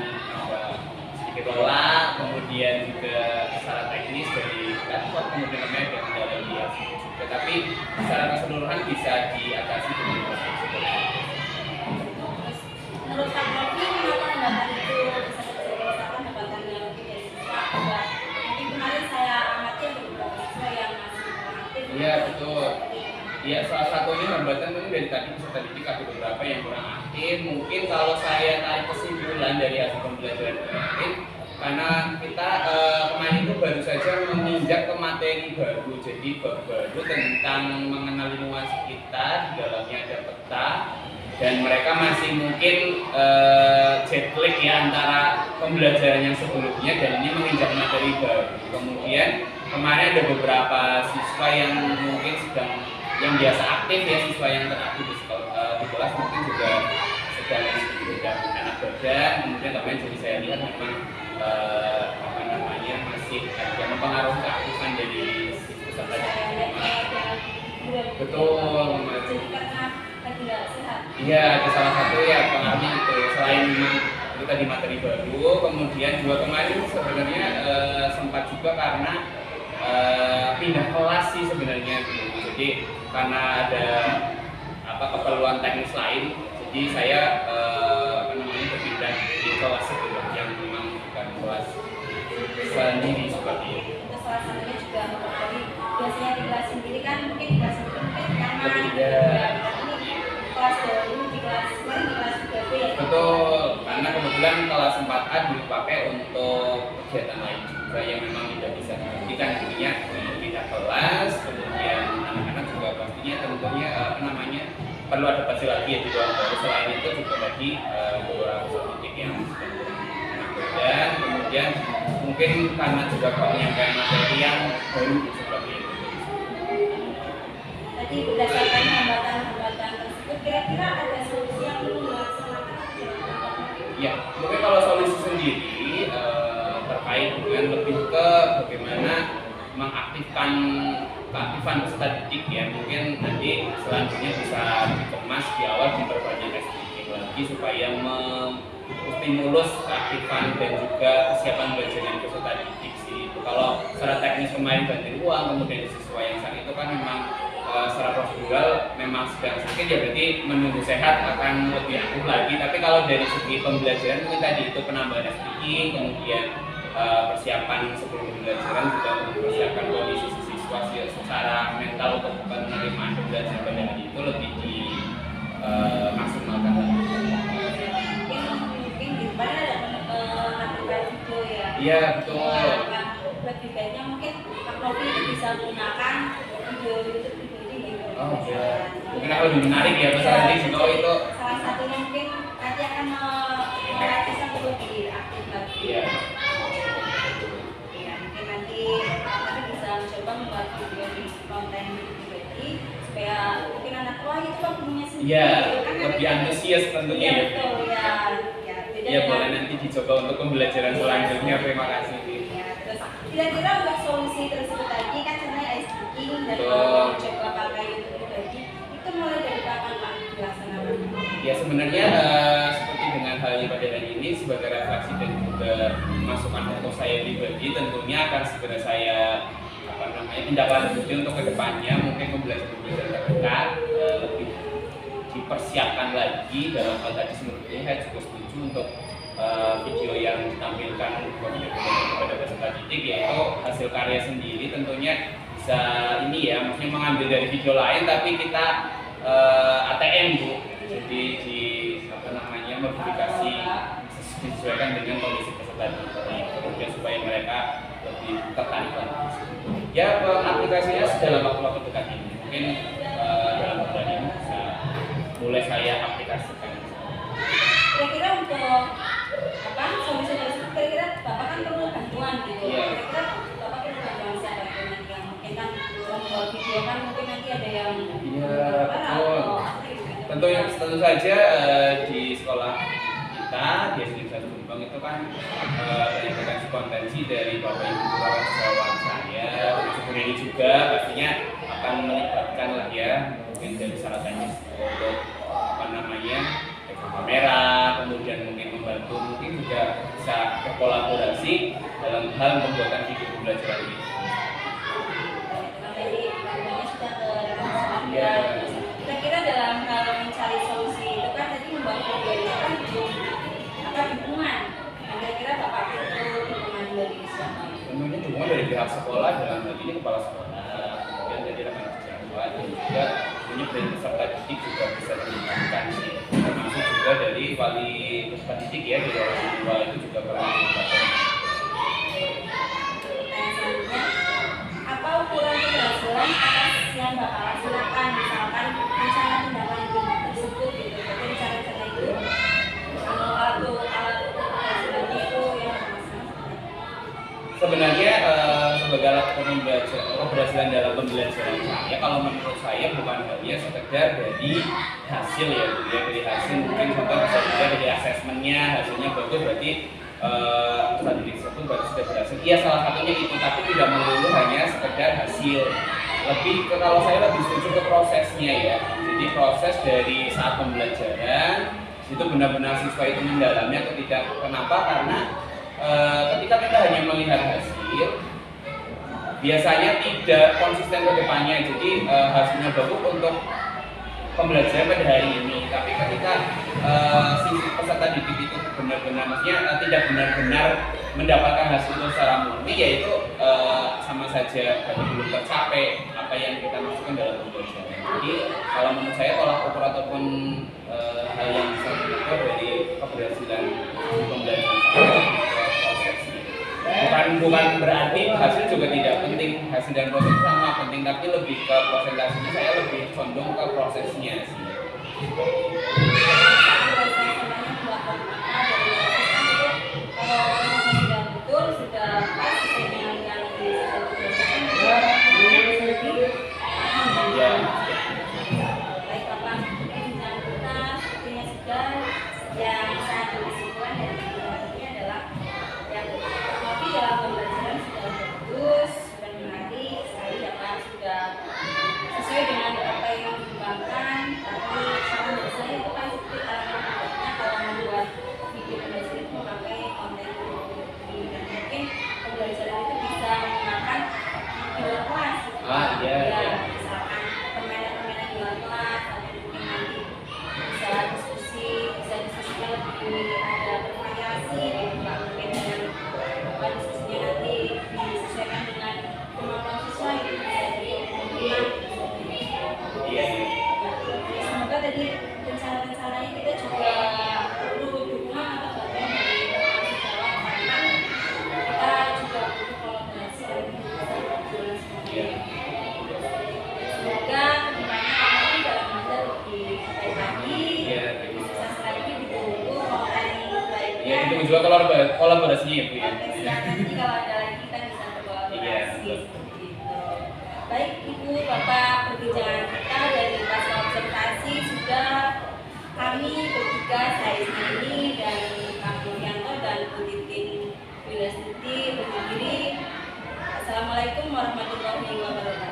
sedikit lelah, kemudian juga secara teknis dari laptop, kemudian kemarin ada kendala di juga, tapi secara keseluruhan bisa diatasi dengan baik. Menurut Pak Novi, kenapa hambatan itu bisa terjadi? Misalkan hambatan yang mungkin dari siswa, Iya betul. Ya salah satunya hambatan mungkin dari tadi peserta didik ada beberapa yang kurang aktif. Mungkin kalau saya tarik kesimpulan dari hasil pembelajaran kemarin, karena kita kemarin itu baru saja menginjak ke materi baru, jadi baru tentang mengenal lingkungan sekitar, di dalamnya ada peta, dan mereka masih mungkin jet lag ya antara pembelajaran yang sebelumnya dan ini menginjak materi baru. Kemudian kemarin ada beberapa siswa yang mungkin yang biasa aktif ya, siswa yang teraktif di kelas mungkin juga sedang sedikit enak badan, kemudian kemarin jadi saya lihat memang masih ada mempengaruhi keaktifan dari peserta didik. Betul. Jadi karena lagi nggak sehat. Iya, ada salah satu ya pengaruhnya itu. Selain memang itu tadi materi baru, kemudian juga kemarin sebenarnya sempat juga karena pindah kelas sih sebenarnya gitu. Jadi karena ada keperluan teknis lain, jadi saya berpindah di kelas itu yang memang bukan kelas sendiri seperti itu. Itu salah satunya juga dari biasanya di kelas sendiri kan mungkin di kelas sendiri mungkin nyaman gitu Iya. ya. Ini kelas baru di kelas kemarin di kelas 3B ya. Betul, karena kebetulan kelas 4A dipakai untuk kegiatan lain juga yang memang tidak bisa dibuktikan, jadinya pindah kelas, kemudian anak-anak juga pastinya tentunya perlu adaptasi lagi ya di ruang baru. Selain itu juga tadi beberapa titik yang sedang enak dan kemudian mungkin karena juga penyampaian materi yang baru seperti itu. Tadi berdasarkan hambatan-hambatan tersebut kira-kira ada solusi yang perlu dilaksanakan? Ya, mungkin kalau solusi sendiri terkait dengan lebih ke bagaimana mengaktifkan keaktifan peserta didik ya, mungkin nanti selanjutnya bisa dikemas di awal diperbanyak SDG lagi supaya memstimulus keaktifan dan juga kesiapan belajar yang peserta didik sih. Kalau secara teknis kemarin ganti ruang, kemudian siswa yang saat itu kan memang secara prosedural memang sedang sakit ya, berarti menunggu sehat akan lebih aktif lagi. Tapi kalau dari segi pembelajaran mungkin tadi itu penambahan SDG, kemudian persiapan sebelum pembelajaran juga mempersiapkan kondisi siswa secara mental untuk penerimaan pembelajaran pada hari itu lebih dimaksimalkan lagi. Mungkin di depan ada menampilkan video ya. Iya betul. Nah, lebih baiknya mungkin Pak Novi itu bisa menggunakan video YouTube ini gitu. Oh iya. Mungkin akan lebih menarik ya Mas Andi kalau itu. Salah satunya mungkin nanti akan melatih satu lebih aktif lagi. Iya. Ya, mungkin nanti bisa mencoba membuat video di konten pribadi supaya mungkin anak tua itu kan punya sendiri. Iya, Kan lebih nanti- antusias tentunya Iya ya. betul ya. Ya, beda Ya dengan- boleh nanti dicoba untuk pembelajaran selanjutnya. Terima kasih. Ya, terus kira-kira untuk solusi tersebut tadi kan sebenarnya SDG dan Betul. coba pakai YouTube pribadi itu mulai dari kapan Pak dilaksanakan? Ya sebenarnya seperti dengan halnya pada hari ini sebagai refleksi dan juga masukan untuk saya pribadi, tentunya akan segera saya tindak lanjuti untuk kedepannya. Mungkin pembelajaran terdekat lebih dipersiapkan lagi dalam hal tadi. Sebenarnya saya juga setuju untuk video yang ditampilkan kepada peserta didik, yaitu hasil karya sendiri, tentunya bisa ini ya, maksudnya mengambil dari video lain tapi kita ATM Bu, jadi di modifikasi disesuaikan dengan kondisi peserta didik, kemudian supaya mereka lebih tertarik lagi. Ya aplikasinya dalam waktu dekat ini, mungkin dalam bulan ini bisa mulai saya aplikasikan. Kira-kira untuk solusi tersebut kira-kira Bapak kan perlu bantuan gitu. Iya. Kira-kira Bapak perlu bantuan siapa itu nanti yang mungkin kan membuat video kan mungkin nanti ada yang Iya, atau betul. apa gitu. Tentu saja di sekolah kita di SD Satu Tumpang itu kan banyak potensi potensi dari Bapak Ibu guru sejawat saya, termasuk Bu Neni juga pastinya akan melibatkan lah ya, mungkin dari secara teknis untuk kamera, kemudian mungkin membantu, mungkin juga bisa berkolaborasi dalam hal pembuatan video pembelajaran ini. Jadi bantuannya sudah ke rekan Iya. Kira-kira dalam hal mencari solusi itu kan tadi membuat video itu kan butuh dukungan. Nah, kira-kira Bapak perlu dukungan dari siapa? Tentunya dukungan dari pihak sekolah, dalam hal ini kepala sekolah, kemudian dari rekan mahasiswa dan juga tentunya dari peserta didik juga bisa dilakukan sih, termasuk juga dari wali peserta didik ya, dari orang tua itu juga perlu dilakukan. Pertanyaan selanjutnya, apa ukuran keberhasilan atas yang bakal laksanakan, misalkan rencana tindakan tersebut gitu. Jadi cara-cara itu alat ukur keberhasilannya itu yang Sebenarnya sebagai alat keberhasilan dalam pembelajaran saya, kalau menurut saya bukan hanya sekedar dari hasil ya, Bu, ya, dari hasil mungkin contoh bisa juga dari asesmennya, hasilnya bagus berarti peserta didik tersebut berarti sudah berhasil. Iya, salah satunya itu, tapi tidak melulu hanya sekedar hasil. Lebih ke, kalau saya lebih setuju ke prosesnya ya. Jadi proses dari saat pembelajaran itu benar-benar siswa itu mendalami atau tidak. Kenapa? Karena ketika kita hanya melihat hasil, biasanya tidak konsisten ke depannya. Jadi hasilnya bagus untuk pembelajaran pada hari ini, tapi ketika si peserta didik itu benar-benar, maksudnya tidak benar-benar mendapatkan hasil itu secara murni, yaitu sama saja berarti belum tercapai apa yang kita masukkan dalam pembelajaran. Jadi kalau menurut saya tolak ukur ataupun hal yang bisa diukur dari keberhasilan pembelajaran bukan berarti hasil juga tidak penting, hasil dan proses sama penting, tapi lebih ke presentasinya, saya lebih condong ke prosesnya sih. Sesuai dengan apa yang dikembangkan, tapi sama biasanya itu kan kalau membuat video pembelajaran itu memakai konten video dan mungkin pembelajaran itu bisa menggunakan di luar kelas. Misalkan permainan-permainan di luar kelas, atau mungkin nanti bisa diskusinya lebih ada bervariasi, gitu Pak. Mungkin dengan diskusinya nanti disesuaikan dengan kemampuan siswa gitu, bisa jadi semoga tadi rencana-rencananya kita juga perlu dukungan atau bantuan dari mahasiswa karena kita juga butuh kolaborasi dan berjalan semuanya. Semoga kedepannya kami dalam belajar lebih baik lagi, sukses lagi, ditunggu konten lainnya. Ya, ditunggu juga kolaborasinya ya Bu ya. Nanti kalau ada lagi kita bisa berkolaborasi. Baik Ibu, Bapak, perbincangan kita dari pasca observasi sudah kami bertiga, saya sendiri dan Pak Nuryanto dan Bu Titin Wilastuti berdiri. Assalamualaikum warahmatullahi wabarakatuh.